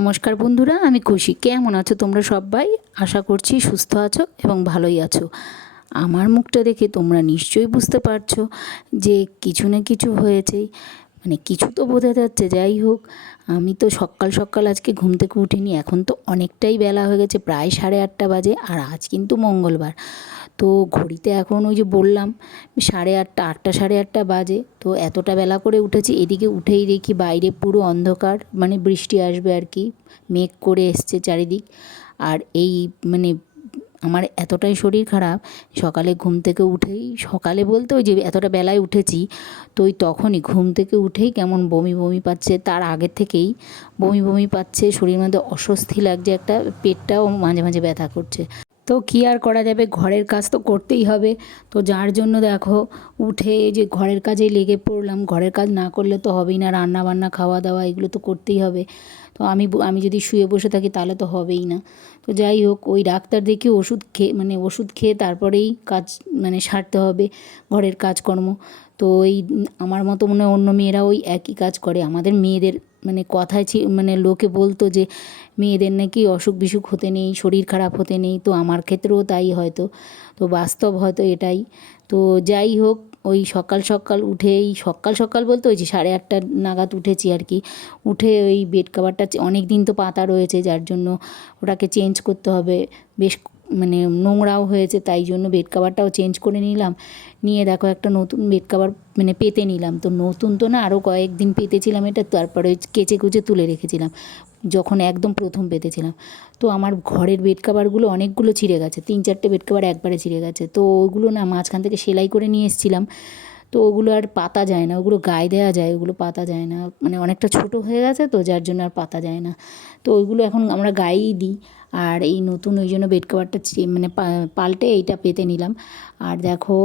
নমস্কার বন্ধুরা, আমি খুশি। কেমন আছো তোমরা সবাই? আশা করছি সুস্থ আছো এবং ভালোই আছো। আমার মুখটা দেখে তোমরা নিশ্চয়ই বুঝতে পারছো যে কিছু না কিছু হয়েছেই, মানে কিছু তো বোঝা যাচ্ছে। যাই হোক, আমি তো সকাল সকাল আজকে ঘুম থেকে উঠিনি। এখন তো অনেকটাই বেলা হয়ে গেছে, প্রায় 8:30 বাজে। আর আজ কিন্তু মঙ্গলবার। তো ঘড়িতে এখন ওই যে বললাম 8:30, 8টা 8:30 বাজে। তো এতটা বেলা করে উঠেছি, এদিকে উঠেই দেখি বাইরে পুরো অন্ধকার, মানে বৃষ্টি আসবে আর কি। মেঘ করে এসছে চারিদিক। আর এই মানে আমার এতটাই শরীর খারাপ, সকালে ঘুম থেকে উঠেই, সকালে বলতে ওই যে এতটা বেলায় উঠেছি, তো ওই তখনই ঘুম থেকে উঠেই কেমন বমি বমি পাচ্ছে। তার আগের থেকেই বমি বমি পাচ্ছে, শরীরের মধ্যে অস্বস্তি লাগছে, একটা পেটটাও মাঝে মাঝে ব্যথা করছে। তো কী আর করা যাবে, ঘরের কাজ তো করতেই হবে। তো যার জন্য দেখো উঠে যে ঘরের কাজেই লেগে পড়লাম। ঘরের কাজ না করলে তো হবেই না, রান্না বান্না খাওয়া দাওয়া এগুলো তো করতেই হবে। তো আমি যদি শুয়ে বসে থাকি তাহলে তো হবেই না। তো যাই হোক, ওই ডাক্তার দেখিয়ে ওষুধ খেয়ে তারপরেই কাজ মানে সারতে হবে, ঘরের কাজকর্ম। তো ওই আমার মতো মনে হয় অন্য মেয়েরা ওই একই কাজ করে। আমাদের মেয়েদের মানে কথায় মানে লোকে বলতো যে মেয়েদের নাকি অসুখ বিসুখ হতে নেই, শরীর খারাপ হতে নেই। তো আমার ক্ষেত্রেও তাই হয়তো। তো বাস্তব হয়তো এটাই। তো যাই হোক, ওই সকাল সকাল উঠেই, সকাল সকাল বলতে ওই যে 8:30 নাগাদ উঠেছি আর কি। উঠে ওই বেড কভারটা অনেক দিন তো পাতা রয়েছে, যার জন্য ওটাকে চেঞ্জ করতে হবে। বেশ মানে নোংরাও হয়েছে, তাই জন্য বেড কভারটাও চেঞ্জ করে নিলাম। নিয়ে দেখো একটা নতুন বেড কভার মানে পেতে নিলাম। তো নতুন তো না, আরও কয়েকদিন পেতেছিলাম এটা, তারপরে কেচে কুচে তুলে রেখেছিলাম যখন একদম প্রথম পেতেছিলাম। তো আমার ঘরের বেড কভারগুলো অনেকগুলো ছিঁড়ে গেছে, 3-4টে বেড কভার একবারে ছিঁড়ে গেছে। তো ওগুলো না মাঝখান থেকে সেলাই করে নিয়ে এসেছিলাম। তো ওগুলো আর পাতা যায় না, ওগুলো গায়ে দেওয়া যায়, ওগুলো পাতা যায় না, মানে অনেকটা ছোট হয়ে গেছে তো, যার জন্য আর পাতা যায় না। তো ওইগুলো এখন আমরা গায়েই দিই। আর এই নতুন ওই জন্য বেড কভারটা মানে পাল্টে এইটা পেতে নিলাম। আর দেখো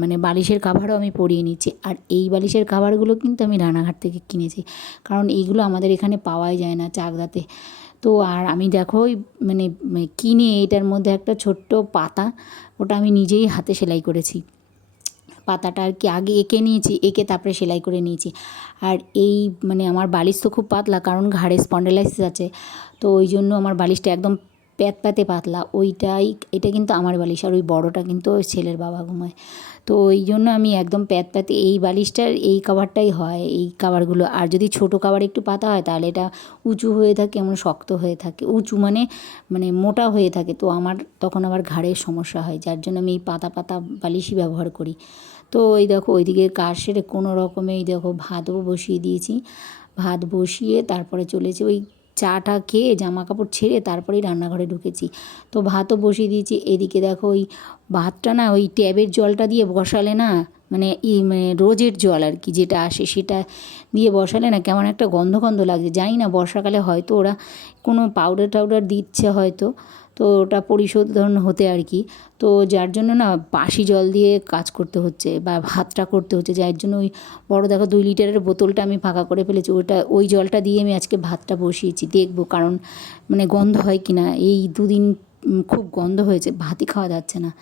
মানে বালিশের কাভারও আমি পরিয়ে নিচ্ছি। আর এই বালিশের কাভারগুলো কিন্তু আমি রানাঘাট থেকে কিনেছি, কারণ এইগুলো আমাদের এখানে পাওয়াই যায় না চাকদাতে। তো আর আমি দেখো ওই মানে কিনে এটার মধ্যে একটা ছোট্ট পাতা, ওটা আমি নিজেই হাতে সেলাই করেছি। পাতাটা আর কি আগে এঁকে নিয়েছি, এঁকে তারপরে সেলাই করে নিয়েছি। আর এই মানে আমার বালিশ তো খুব পাতলা, কারণ ঘাড়ে স্পন্ডেলাইসিস আছে। তো ওই জন্য আমার বালিশটা একদম প্যাতপ্যাতে পাতলা। এটা কিন্তু আমার বালিশ, আর ওই বড়টা কিন্তু ওই ছেলের বাবা ঘুমায়। তো ওই জন্য আমি একদম প্যাতপ্যাতে এই বালিশটার এই কভারটাই হয়, এই কভারগুলো। আর যদি ছোটো কভার একটু পাতা হয় তাহলে এটা উঁচু হয়ে থাকে, এমন শক্ত হয়ে থাকে, উঁচু মানে মানে মোটা হয়ে থাকে। তো আমার তখন আবার ঘাড়ের সমস্যা হয়, যার জন্য আমি এই পাতা পাতা বালিশই ব্যবহার করি। তো এই দেখো ওইদিকে কাজ সেরে কোনো রকমে এই দেখো ভাতও বসিয়ে দিয়েছি। ভাত বসিয়ে তারপরে চলেছি ওই চাটা খেয়ে জামা কাপড় ছেড়ে তারপরেই রান্নাঘরে ঢুকেছি। তো ভাতও বসিয়ে দিয়েছি। এদিকে দেখো ওই ভাতটা না ওই ট্যাবের জলটা দিয়ে বসালে না, মানে মানে রোজের জল আর কি যেটা আসে সেটা দিয়ে বসালে না কেমন একটা গন্ধ গন্ধ লাগছে। জানি না বর্ষাকালে হয়তো ওরা কোনো পাউডার টাউডার দিচ্ছে হয়তো, তো ওটা পরিশোধন হতে আর কি। তো যার জন্য না বাসি জল দিয়ে কাজ করতে হচ্ছে বা ভাতটা করতে হচ্ছে, যার জন্য ওই বড় দেখো 2 লিটারের বোতলটা আমি ফাঁকা করে ফেলেছি। ওই জলটা দিয়ে আমি আজকে ভাতটা বসিয়েছি, দেখবো কারণ মানে গন্ধ হয় কি না। এই 2 দিন খুব গন্ধ হয়েছে, ভাতই খাওয়া যাচ্ছে না।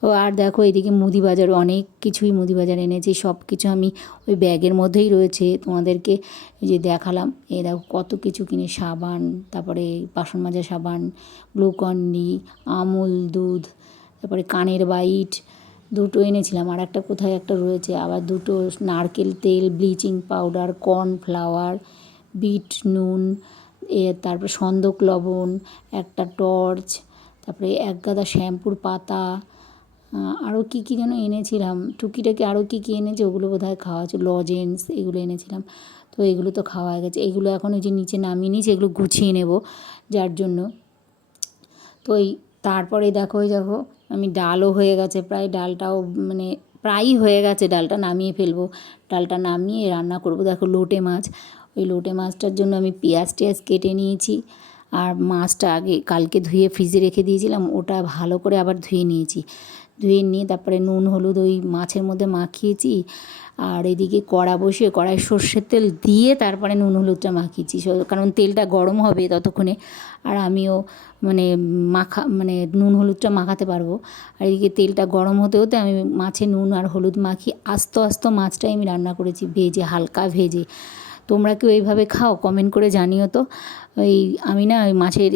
তো আর দেখো এদিকে মুদি বাজারও অনেক কিছুই মুদি বাজার এনেছি, সব কিছু আমি ওই ব্যাগের মধ্যেই রয়েছে, তোমাদেরকে এই যে দেখালাম। এই দেখো কত কিছু কিনে, সাবান, তারপরে বাসন মাজা সাবান, গ্লুকন-ডি, আমুল দুধ, তারপরে কানের বাইট 2টো এনেছিলাম। আর একটা কোথায় একটা রয়েছে, আবার 2টো নারকেল তেল, ব্লিচিং পাউডার, কর্নফ্লাওয়ার, বিট নুন, তারপরে সন্দক লবণ, একটা টর্চ, তারপরে 1 গাদা শ্যাম্পুর পাতা, আরও কী কী যেন এনেছিলাম টুকিটাকি, আরও কী কী এনেছি ওগুলো বোধহয় খাওয়া আছে, লজেন্স এগুলো এনেছিলাম। তো এগুলো তো খাওয়া হয়ে গেছে, এগুলো এখন ওই যে নিচে নামিয়ে নিয়েছি, এগুলো গুছিয়ে নেব যার জন্য। তো এই তারপরে দেখো ওই দেখো আমি ডালও হয়ে গেছে প্রায়, ডালটাও মানে প্রায়ই হয়ে গেছে, ডালটা নামিয়ে ফেলবো। ডালটা নামিয়ে রান্না করব। দেখো লোটে মাছ, ওই লোটে মাছটার জন্য আমি পেঁয়াজ টেয়াজ কেটে নিয়েছি। আর মাছটা আগে কালকে ধুয়ে ফ্রিজে রেখে দিয়েছিলাম, ওটা ভালো করে আবার ধুয়ে নিয়েছি। ধুয়ে নিয়ে তারপরে নুন হলুদ ওই মাছের মধ্যে মাখিয়েছি। আর এদিকে কড়া বসিয়ে কড়ায় সর্ষের তেল দিয়ে তারপরে নুন হলুদটা মাখিয়েছি, কারণ তেলটা গরম হবে ততক্ষণে, আর আমিও মানে মানে নুন হলুদটা মাখাতে পারবো। আর এদিকে তেলটা গরম হতে হতে আমি মাছে নুন আর হলুদ মাখিয়ে আস্তে আস্তে মাছটাই আমি রান্না করেছি ভেজে, হালকা ভেজে। তোমরা কেউ এইভাবে খাও? কমেন্ট করে জানিও তো। ওই আমি না ওই মাছের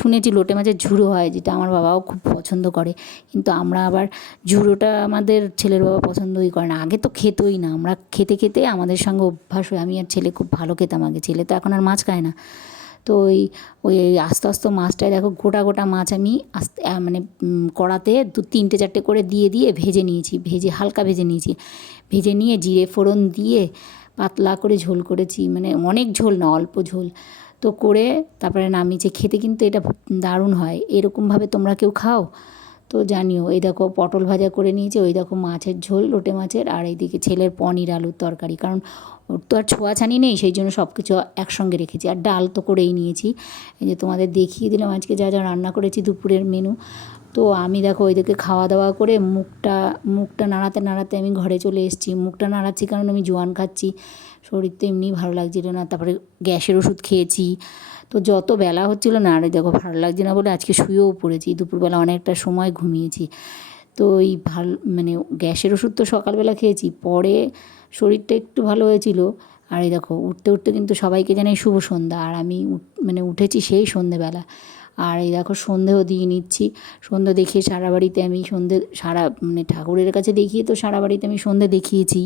শুনেছি লোটে মাছের ঝুড়ো হয়, যেটা আমার বাবাও খুব পছন্দ করে, কিন্তু আমরা আবার ঝুড়োটা আমাদের ছেলের বাবা পছন্দই করে না। আগে তো খেতই না, আমরা খেতে খেতে আমাদের সঙ্গে অভ্যাস হয়, আমি আর ছেলে খুব ভালো খেতাম আগে, ছেলে তো এখন আর মাছ খায় না। তো ওই ওই আস্তে আস্তে মাছটায় দেখো গোটা গোটা মাছ আমি আস্তে কড়াতে 2-3-4টে করে দিয়ে দিয়ে ভেজে নিয়েছি, হালকা ভেজে নিয়েছি, ভেজে নিয়ে জিরে ফোড়ন দিয়ে পাতলা করে ঝোল করেছি, মানে অনেক ঝোল না, অল্প ঝোল তো করে তারপরে নামিয়েছি। খেতে কিন্তু এটা দারুণ হয়। এরকমভাবে তোমরা কেউ খাও তো জানিও। এই দেখো পটল ভাজা করে নিয়েছি, ওই দেখো মাছের ঝোল লোটে মাছের, আর এইদিকে ছেলের পনির আলুর তরকারি, কারণ ওর তো আর ছোঁয়াছানি নেই, সেই জন্য সব কিছু একসঙ্গে রেখেছি। আর ডাল তো করেই নিয়েছি, এই যে তোমাদের দেখিয়ে দিলাম আজকে যা যা রান্না করেছি দুপুরের মেনু। তো আমি দেখো ওইদিকে খাওয়া দাওয়া করে মুখটা নাড়াতে নাড়াতে আমি ঘরে চলে এসেছি। মুখটা নাড়াচ্ছি কারণ আমি জোয়ান খাচ্ছি, শরীর তো এমনিই ভালো লাগছিল না, তারপরে গ্যাসের ওষুধ খেয়েছি। তো যত বেলা হচ্ছিলো না, আর দেখো ভালো লাগছে না বলে আজকে শুয়েও পড়েছি, দুপুরবেলা অনেকটা সময় ঘুমিয়েছি। তো এই গ্যাসের ওষুধ তো সকালবেলা খেয়েছি, পরে শরীরটা একটু ভালো হয়েছিল। আর এই দেখো উঠতে উঠতে কিন্তু সবাইকে জানাই শুভ সন্ধ্যা, আর আমি উঠেছি সেই সন্ধেবেলা। আর এই দেখো সন্ধেও দিয়ে নিচ্ছি, সন্ধে দেখিয়ে সারা বাড়িতে আমি ঠাকুরের কাছে দেখিয়ে তো সারা বাড়িতে আমি সন্ধে দেখিয়েছি।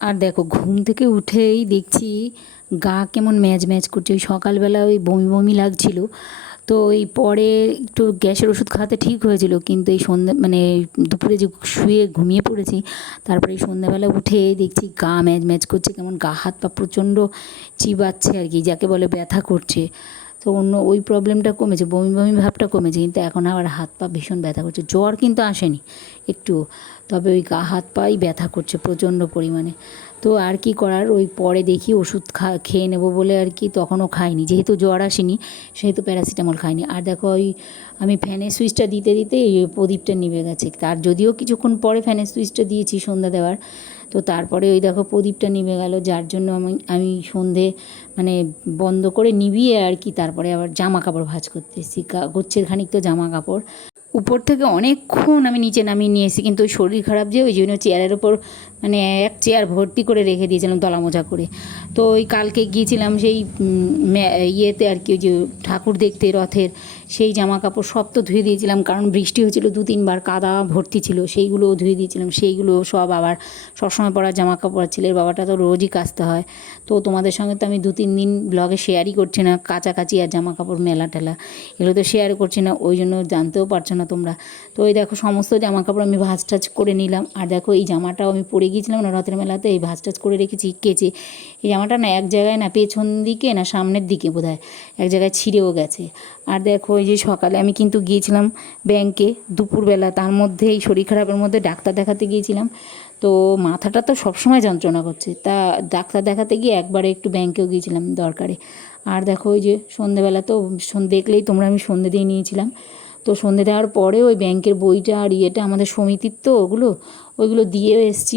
আর দেখো ঘুম থেকে উঠেই দেখছি গা কেমন ম্যাজ ম্যাজ করছে, ওই সকালবেলা ওই বমি বমি লাগছিল, তো এই পরে একটু গ্যাসের ওষুধ খাওয়াতে ঠিক হয়েছিল, কিন্তু এই দুপুরে যে শুয়ে ঘুমিয়ে পড়েছি, তারপরে এই সন্ধ্যাবেলা উঠে দেখছি গা ম্যাজ ম্যাজ করছে, কেমন গা হাত পা প্রচণ্ড চিবাচ্ছে আর কি, যাকে বলে ব্যথা করছে। তো অন্য ওই প্রবলেমটা কমেছে, বমি বমি ভাবটা কমেছে, কিন্তু এখন আবার হাত পা ভীষণ ব্যথা করছে। জ্বর কিন্তু আসেনি একটুও, তবে ওই গা হাত পাই ব্যথা করছে প্রচণ্ড পরিমাণে। তো আর কি করার, ওই পরে দেখি ওষুধ খেয়ে নেবো বলে আর কি তখনও খাইনি, যেহেতু জ্বর আসেনি সেহেতু প্যারাসিটামল খাইনি। আর দেখো ওই আমি ফ্যানের সুইচটা দিতে দিতে এই প্রদীপটা নিভে গেছে, তার যদিও কিছুক্ষণ পরে ফ্যানের সুইচটা দিয়েছি সন্ধ্যা দেওয়ার, তো তারপরে ওই দেখো প্রদীপটা নিভে গেল, যার জন্য আমি সন্ধে বন্ধ করে নিভিয়ে আর কি তারপরে আবার জামা কাপড় ভাঁজ করতে এসেছি, গোচ্ছের খানিক তো জামা কাপড়। উপর থেকে অনেকক্ষণ আমি নিচে নামিয়ে নিয়ে এসেছি, কিন্তু ওই শরীর খারাপ যে, ওই জন্য চেয়ারের ওপর এক চেয়ার ভর্তি করে রেখে দিয়েছিলাম তলা মোজা করে। তো ওই কালকে গিয়েছিলাম সেই ইয়েতে আর কি, ওই যে ঠাকুর দেখতে রথের, সেই জামা কাপড় সব তো ধুয়ে দিয়েছিলাম, কারণ বৃষ্টি হয়েছিল 2-3 বার, কাদা ভর্তি ছিল, সেইগুলোও ধুয়ে দিয়েছিলাম। সেইগুলো সব আবার সবসময় পরা জামা কাপড়, ছেলের বাবাটা তো রোজই কাচতে হয়। তো তোমাদের সঙ্গে তো আমি 2-3 দিন ব্লগে শেয়ারই করছি না, কাচাকাচি আর জামা কাপড় মেলা টেলা এগুলো তো শেয়ার করছি না, ওই জন্য জানতেও পারছো না তোমরা। তো ওই দেখো সমস্ত জামা কাপড় আমি ভাঁজ টাজ করে নিলাম। আর দেখো এই জামাটাও আমি পরে গিয়েছিলাম না রথের মেলাতে, এই ভাঁজ টাজ করে রেখেছি কেচে। এই জামাটা না এক জায়গায় না পেছন দিকে না সামনের দিকে বোধহয় এক জায়গায় ছিঁড়েও গেছে। আর দেখো এই যে সকালে আমি কিন্তু গিয়েছিলাম ব্যাংকে দুপুরবেলা, তার মধ্যে এই শরীর খারাপের মধ্যে ডাক্তার দেখাতে গিয়েছিলাম। তো মাথাটা তো সবসময় যন্ত্রণা করছে, তা ডাক্তার দেখাতে গিয়ে একবারে একটু ব্যাংকেও গিয়েছিলাম দরকারে। আর দেখো ওই যে সন্ধেবেলা তো দেখলেই তোমরা, আমি সন্ধে দিয়ে নিয়েছিলাম। তো সন্ধে দেওয়ার পরে ওই ব্যাংকের বইটা আর ইয়েটা আমাদের সমিতির তো ওইগুলো দিয়েও এসেছি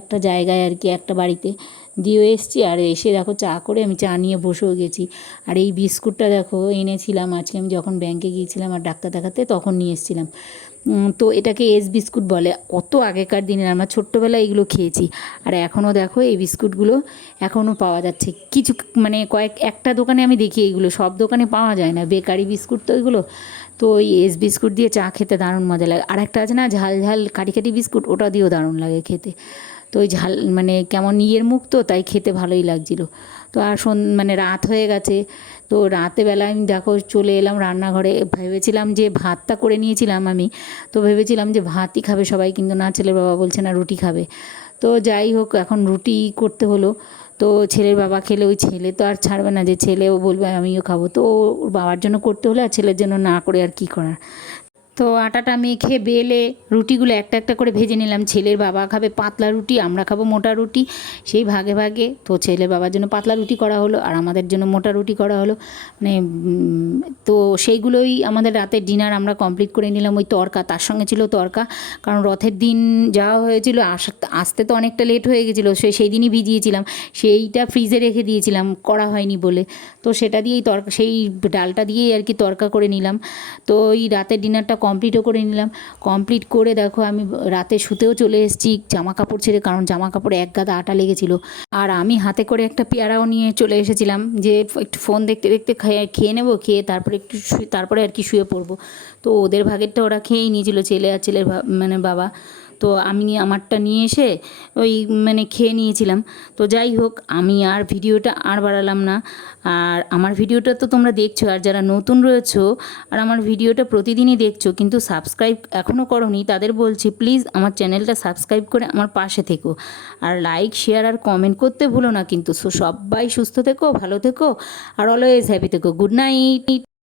একটা জায়গায় আর কি, একটা বাড়িতে দিয়েও এসেছি। আর এসে দেখো চা করে আমি চা নিয়ে বসেও গেছি। আর এই বিস্কুটটা দেখো এনেছিলাম আজকে, আমি যখন ব্যাংকে গিয়েছিলাম আর ডাক্তার দেখাতে তখন নিয়ে এসেছিলাম। তো এটাকে এস বিস্কুট বলে, কত আগেকার দিনের, আমরা ছোট্টোবেলায় এগুলো খেয়েছি। আর এখনও দেখো এই বিস্কুটগুলো এখনও পাওয়া যাচ্ছে কিছু, একটা দোকানে আমি দেখি, এইগুলো সব দোকানে পাওয়া যায় না, বেকারি বিস্কুট তো এগুলো। তো ওই এস বিস্কুট দিয়ে চা খেতে দারুণ মজা লাগে। আর একটা আছে না ঝাল ঝাল কাঠি কাঠি বিস্কুট, ওটা দিয়েও দারুণ লাগে খেতে। তো ওই ঝাল কেমন ইয়ের মুখ তো, তাই খেতে ভালোই লাগছিলো। তো আর রাত হয়ে গেছে, তো রাতেবেলা আমি দেখো চলে এলাম রান্নাঘরে। ভেবেছিলাম যে ভাতটা করে নিয়েছিলাম আমি, তো ভেবেছিলাম যে ভাতই খাবে সবাই, কিন্তু না, ছেলের বাবা বলছে না রুটি খাবে। তো যাই হোক এখন রুটি করতে হলো। তো ছেলের বাবা খেলে, ওই ছেলে তো আর ছাড়বে না যে ছেলেও বলবে আমিও খাবো, তো ওর বাবার জন্য করতে হলো, আর ছেলের জন্য না করে আর কী করার। তো আটাটা মেখে বেলে রুটিগুলো একটা একটা করে ভেজে নিলাম। ছেলের বাবা খাবে পাতলা রুটি, আমরা খাবো মোটা রুটি, সেই ভাগে ভাগে। তো ছেলের বাবার জন্য পাতলা রুটি করা হলো, আর আমাদের জন্য মোটা রুটি করা হলো। তো সেইগুলোই আমাদের রাতের ডিনার আমরা কমপ্লিট করে নিলাম। ওই তরকা, তার সঙ্গে ছিল তরকা, কারণ রথের দিন যাওয়া হয়েছিল, আসতে তো অনেকটা লেট হয়ে গেছিলো, সেই দিনই ভিজিয়েছিলাম, সেইটা ফ্রিজে রেখে দিয়েছিলাম, করা হয়নি বলে। তো সেটা দিয়েই সেই ডালটা দিয়েই আর কি তরকা করে নিলাম। তো এই রাতের ডিনারটা কমপ্লিটও করে নিলাম। কমপ্লিট করে দেখো আমি রাতে শুতেও চলে এসেছি জামা কাপড় ছেড়ে, কারণ জামা কাপড়ে এক গাদা আটা লেগেছিলো। আর আমি হাতে করে একটা পেয়ারাও নিয়ে চলে এসেছিলাম যে একটু ফোন দেখতে দেখতে খেয়ে নেবো, খেয়ে তারপরে তারপরে আর কি শুয়ে পড়বো। তো ওদের ভাগেরটা ওরা খেয়েই নিয়েছিল, ছেলে আর ছেলের মানে বাবা। তো আমি আমারটা নিয়ে এসে ওই মানে খেয়ে নিয়েছিলাম। তো যাই হোক, আমি আর ভিডিওটা আর বাড়ালাম না। আর আমার ভিডিওটা তো তোমরা দেখছো, আর যারা নতুন রয়েছো আর আমার ভিডিওটা প্রতিদিনই দেখছো কিন্তু সাবস্ক্রাইব এখনও করোনি, তাদের বলছি প্লিজ আমার চ্যানেলটা সাবস্ক্রাইব করে আমার পাশে থেকো। আর লাইক, শেয়ার আর কমেন্ট করতে ভুলো না কিন্তু। সো সবাই সুস্থ থেকো, ভালো থেকো আর অলওয়েজ হ্যাপি থেকো। Good night.